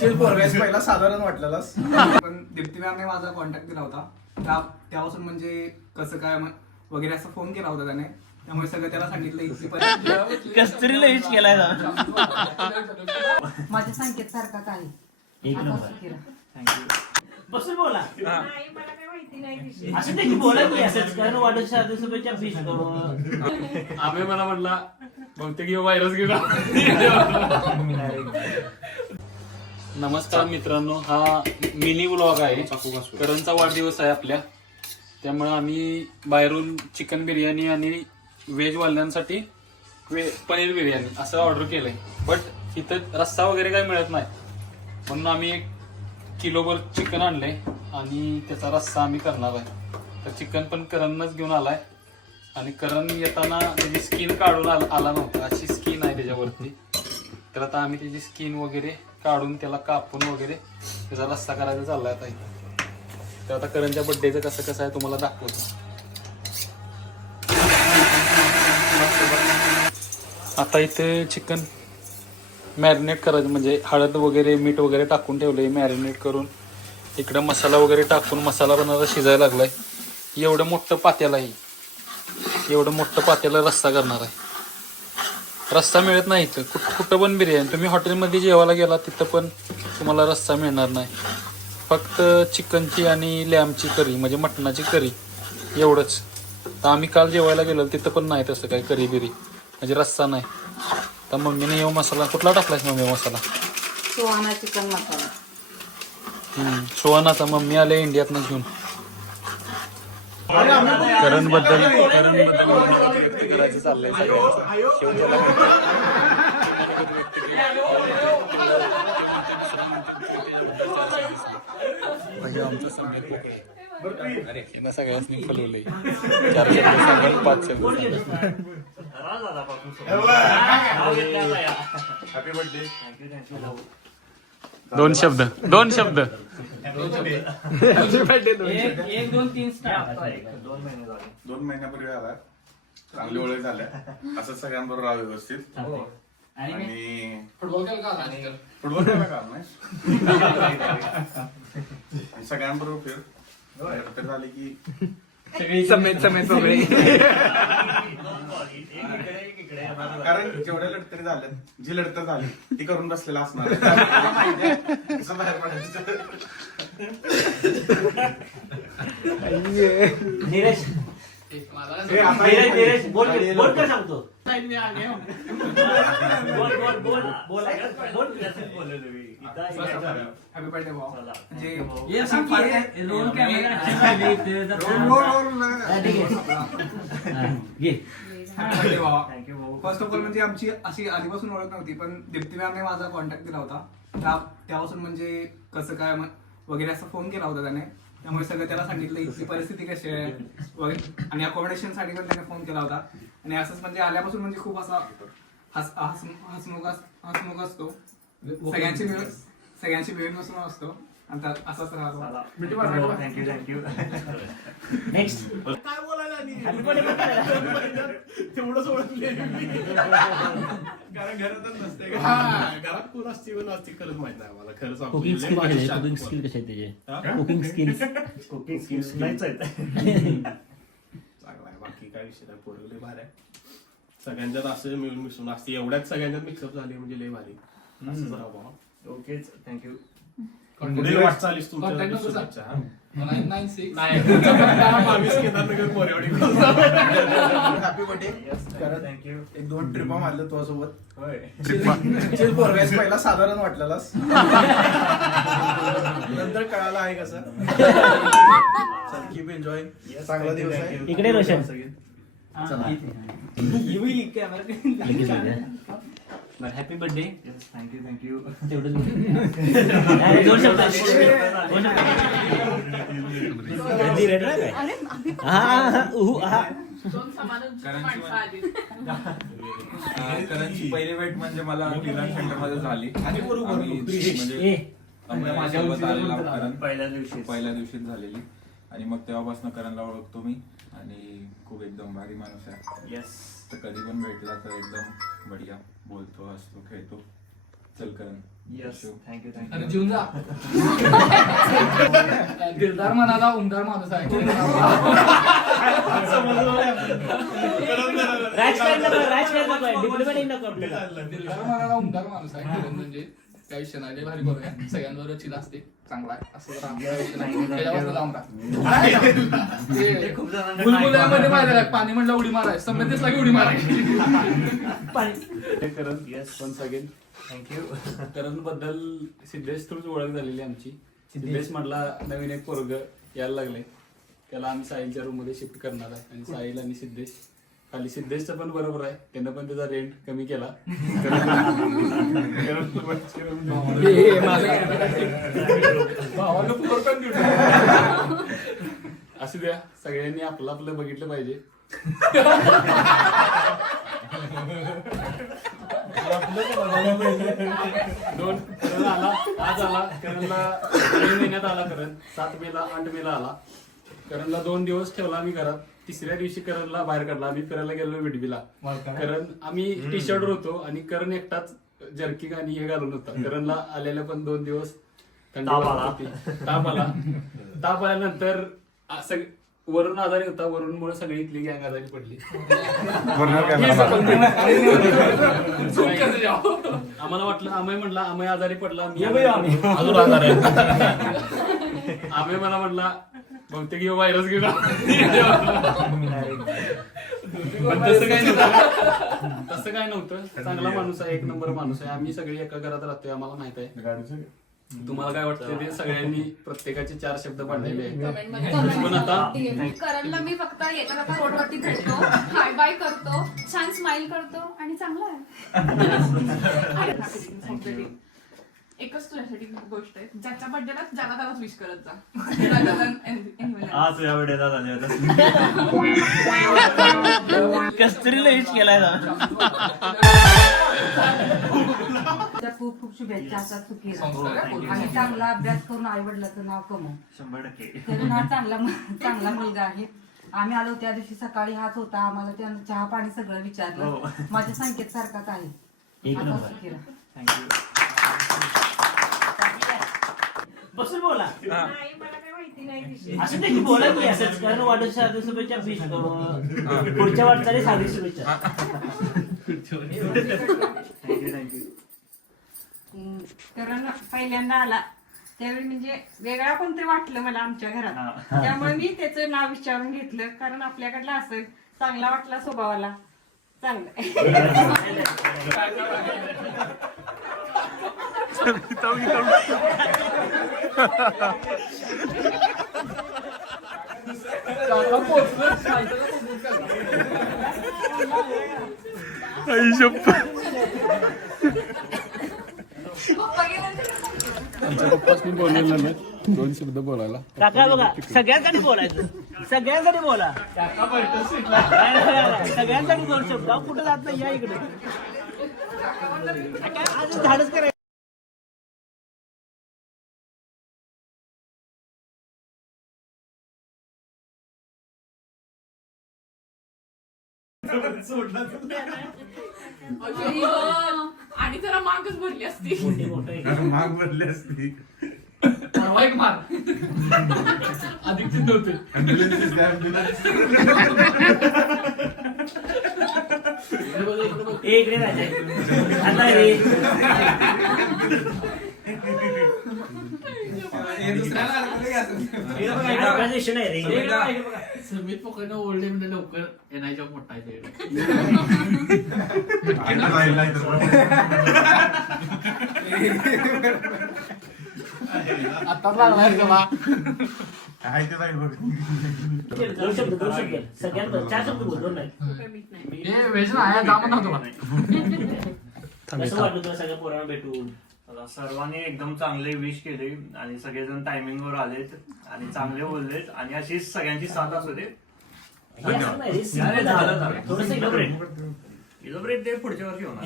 Chill पोरगायस पहिला साधारण वाटलेलास. पण दीप्ती मॅमने माझा कॉन्टॅक्ट दिला होता. त्या त्यापासून म्हणजे कसं काय म- वगैरे असा फोन केला होता त्याने. त्यामुळे सगळं त्याला सांगितलं इथली कस्तुरीला केलाय ना. माझ्या संकेत सारखा काय एक नंबर. बसून बोला. नाही मला काय माहिती नाही विषय. असं ते की बोला की असंच कारण वाढदिवसाच्या शुभेच्छा विश करू आम्ही मला म्हटला बहुतेक व्हायरस गेला नमस्कार मित्रांनो हा मिनी व्लॉग आहे. करणचा वाढदिवस आहे आपल्या. त्यामुळे आम्ही बाहेरून चिकन बिर्याणी आणि व्हेज वाल्यांसाठी वे पनीर बिर्याणी असं ऑर्डर केलंय. बट इथं रस्सा वगैरे काही मिळत नाही. म्हणून आम्ही एक किलोभर चिकन आणलंय आणि त्याचा रस्सा आम्ही करणार आहे. तर चिकन पण करणच घेऊन आलाय. आणि करण येताना म्हणजे त्याची स्किन काढून आला आला नव्हता. अशी स्किन आहे त्याच्यावरती. तर आता आम्ही त्याची स्किन वगैरे काढून त्याला कापून वगैरे त्याचा रस्सा करायचा चाललाय आता इथं. तर आता करणच्या बड्डेचं कसं कसं आहे तुम्हाला दाखवतो. आता इथे चिकन मॅरिनेट करायचं म्हणजे हळद वगैरे मीठ वगैरे टाकून ठेवलंय मॅरिनेट करून. इकडं मसाला वगैरे टाकून मसाला पण आता शिजायला लागलाय. एवढं मोठं पात्याला आहे. एवढं मोठं पात्याला रस्सा करणार आहे. रस्सा मिळत नाही इथं. कुठ कुठं पण बिर्याणी. तुम्ही हॉटेलमध्ये जेवायला गेला तिथं पण तुम्हाला रस्सा मिळणार नाही. फक्त चिकनची आणि लॅमची करी म्हणजे मटणाची करी. एवढंच. तर आम्ही काल जेवायला गेलो तिथं पण नाही तसं काही करी बिरी. म्हणजे रस्सा नाही. तर मम्मीने येऊ मसाला कुठला टाकलाय मम्मी मसाला? सुहाना चिकन मसाला. सुहानाचा. मम्मी आले इंडियातनं घेऊन. करणबद्दल करायचं चाललंय सगळ्यांचं. अरे यांना सगळ्यांनी फलवलंय. चार शब्द सांगत पाच शब्द सांगत. दोन शब्द दोन शब्द. एक दोन तीन स्टार. दोन महिन्यापूर्वी आला चांगली ओळख झाल्या. असं सगळ्यांबरोबर राहा व्यवस्थित. आणि आणि फुटबॉल खेळ फुटबॉल खेळायला काम नाही? आणि सगळ्यांबरोबर फिर. तर झाले की समेत समेत सगळे. कारण जेवढ्या लढतरी झाल्यात जी लढतर झाली ती करून बसलेला असणार. बाहेर पडायचं. धीरेश बोल बोल काय सांगतो? बोल बोल बोल. बोल बोल हॅपी बर्थडे भाऊ. ये अशी फार- roll camera roll, roll, roll. घे. Happy birthday भावा. फर्स्ट ऑफ ऑल म्हणजे आमची अशी आधीपासून ओळख नव्हती पण दीप्ती मॅमने माझा कॉन्टॅक्ट दिला होता. त्या त्यापासून म्हणजे कसं काय वगैरे असा फोन केला होता त्याने. त्यामुळे सगळं त्याला सांगितलं इथली परिस्थिती कशी आहे वगैरे. आणि अकोमोडेशनसाठी पण त्याने फोन केला होता. आणि असंच म्हणजे आल्यापासून म्हणजे खूप असा हस हस हसमुख अस- हसमुख असतो. सगळ्यांची मिळून सगळ्यांची मिळून मिसळून असतो आणि असाच राहतो. Thank you thank you next happy birthday तेवढंच ओळखले कारण घरातच नसते हा, घरात कोण असते कोण असते खरंच माहीत नाही मला खरंच. कुकिंग स्किल शान कुकिंग. स्किल कसे आहेत? त्याचे? कुकिंग स्किल्स कुकिंग स्किल्स नाहीच आहेत. चांगला आहे बाकी काय विषय नाही. पोरं लय भारी आहे सगळ्यांच्यात असं मिळून मिसळून असते. एवढ्याच सगळ्यांच्यात मिक्सअप झाले म्हणजे लय भारी. बाबा ओकेच. थँक्यू पुढे वाटचालीस तुमच्या शुभेच्छा हा. Nine six. बावीस Kedarnagar Porewadi happy birthday thank you एक दोन ट्रिपा मारल्या तुझ्यासोबत. होय. चिल पोरगायस पहिला साधारण वाटलेलास. नंतर कळालं आहे कसं. कीप एन्जॉय चांगला दिवस आहे. इकडे Roshan. Happy birthday thank you thank you तेवढंच बोल. दोन शब्द दोन शब्द. हा हा उहू, हा. दोन समाधान माणसं आली करणची पहिली भेट म्हणजे मला डिझाईन सेंटरमध्ये झाली. आणि बरोबर, आम्ही म्हणजे ए. आम्ही माझ्यासोबत आलेला करण. पहिल्या दिवशी पहिल्या दिवशीच झालेली. आणि मग तेव्हापासून करणला ओळखतो मी. आणि खूप एकदम भारी माणूस आहे. येस तर कधी पण भेटला तर एकदम बढिया बोलतो हसतो खेळतो. चल करण. येस थँक्यू अरे थँक्यू जीवन जा. दिलदार मनाला उमदार माणूस आहे. राजकारण नको राजकारण नको डिप्लोमॅटिक नको आपल्याला. दिलदार मनाला उमदार माणूस आहे किरण म्हणजे. लय भारी करूया सगळ्यांबरोबर चिल असते. चांगला आहे. असं जर आपला विषय नाही त्याच्यावर लांब राहा. ते खूप जणांना बुलबुल्यामध्ये मारायला आहे. पाणी म्हणलं उडी माराय समजा दिसला की उडी मारायची करण पण सगळे थँक्यू करणबद्दल सिद्धेश थ्रूच ओळख झालेली आमची. सिद्धेश? म्हटला नवीन एक पोरग यायला लागले त्याला आम्ही साहिलच्या रूममध्ये शिफ्ट करणार आहे. आणि साहिल आणि सिद्धेश खाली सिद्धेशचं पण बरोबर आहे. त्यानं पण त्याचा रेंट कमी केला. असू द्या सगळ्यांनी आपलं आपलं बघितलं पाहिजे. दोन करण आला आज आला. करणला मे महिन्यात आला करण. सात मेला आठ मेला आला. करणला दोन दिवस ठेवला आम्ही घरात. तिसऱ्या दिवशी करणला बाहेर काढला. आम्ही फिरायला गेलो विडबीला करण आम्ही टी शर्टवर होतो आणि करण एकटाच जर्किंग आणि हे घालून होता. करणला आलेल्या पण दोन दिवस ताप आला. ताप आला. ताप आल्यानंतर वरून आजारी होता. वरून मुळे सगळी इथली गँग आजारी पडली? आम्हाला वाटलं आमय म्हटला आमय आजारी पडला मी आम्ही. अजून आजार आमय मला म्हटला बहुतेक यो व्हायरस घेऊन पण तसं काय नव्हतं. तसं काय नव्हतं. चांगला माणूस आहे एक नंबर माणूस आहे. आम्ही सगळे एका घरात राहतोय आम्हाला माहीत आहे. तुम्हाला काय वाटतं ते सगळ्यांनी प्रत्येकाचे चार शब्द पाडलेले आहेत. पण आता करणला मी फक्त येताना आता रोडवरती भेटतो हाय बाय करतो छान स्माइल करतो आणि चांगला आहे. एकच तुझ्यासाठी गोष्ट आहे. ज्याच्या बर्थडेला ज्याला त्यालाच विश करत जा. Rather than any- anyone else. आज तुझ्या वेळेला झाले होते कस्तुरीला विश केलाय ना. त्या खूप खूप शुभेच्छा असतात सुखी राहा. आणि. चांगला अभ्यास करून आई वडिलाचं नाव कमव. शंभर टक्के. हा चांगला मु- चांगला मुलगा आहे. आम्ही आलो त्या दिवशी सकाळी हाच होता. आम्हाला त्यानं चहा पाणी सगळं विचारलं. माझ्या संकेत सारखाच आहे. एक असा नंबर. सुखी राहा. बसून बोला. नाही मला काय माहिती नाही विषय असं नाही की बोला की असंच कारण वाढदिवसाच्या हार्दिक शुभेच्छा विश करू पुढच्या वाटचाली साधी शुभेच्छा थँक्यू कारण पहिल्यांदा आला. त्यावेळी म्हणजे वेगळा कोणतरी वाटलं मला आमच्या घरात. त्यामुळे मी त्याचं नाव विचारून घेतलं कारण आपल्याकडला असेल चांगला वाटला स्वभावाला. चांगलं. काका पोचलं, सायकल पोचलं बोललेलं नाही दोन शब्द बोलायला काका बघा सगळ्यांसाठी बोलायचं. सगळ्यांसाठी बोला. सगळ्यांसाठी दोन शब्द कुठं जात नाही या इकडे. झाडच करायचं. आणि जरा मागच भरली असती. मोठी मोठं. माग भरली असती. परवा एक मार. अधिक होते राजा आता रे. समीर पकडणं ओल्ड म्हणजे लवकर एनआयच्या मोठा आहे. आत्ताच लागलाय त्याला आहे ते जाईल बघ. दोन शब्द दोन शब्द. सगळ्यांना चार शब्द बोल दोन नाही हे वेज नाही जा म्हणा तुला कसं वाटलं तुला सगळ्या पोरांना भेटून? सर्वांनी एकदम चांगले विश केले आणि सगळेजण टायमिंग वर आलेत आणि चांगले बोललेत आणि अशीच सगळ्यांची साथ असू दे. हे असं नाही रे, अरे, simple झालं, झालं. झालं. थोडंसं elaborate. इलोब्रेट ते पुढच्या वर्षी होणार.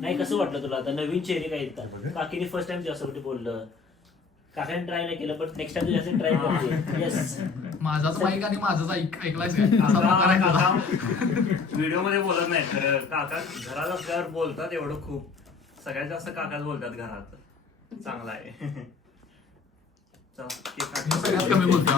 नाही कसं वाटलं तुला? आता नवीन चेहरे काय येतात? काकीने फर्स्ट टाइम तुझ्यासोबत बोललं. काकाने ट्राय नाही केलं पण नेक्स्ट टाइम तुझ्यासाठी ट्राय करते येस माझाच माईक आणि माझाच ऐक ऐकलायच काय? असा प्रकार आहे तुझा. व्हिडिओमध्ये बोलत नाही तर काका घरात असल्यावर बोलतात एवढं खूप. सगळ्यात जास्त काकाच बोलतात घरात. चांगला आहे. चला कमी बोलतो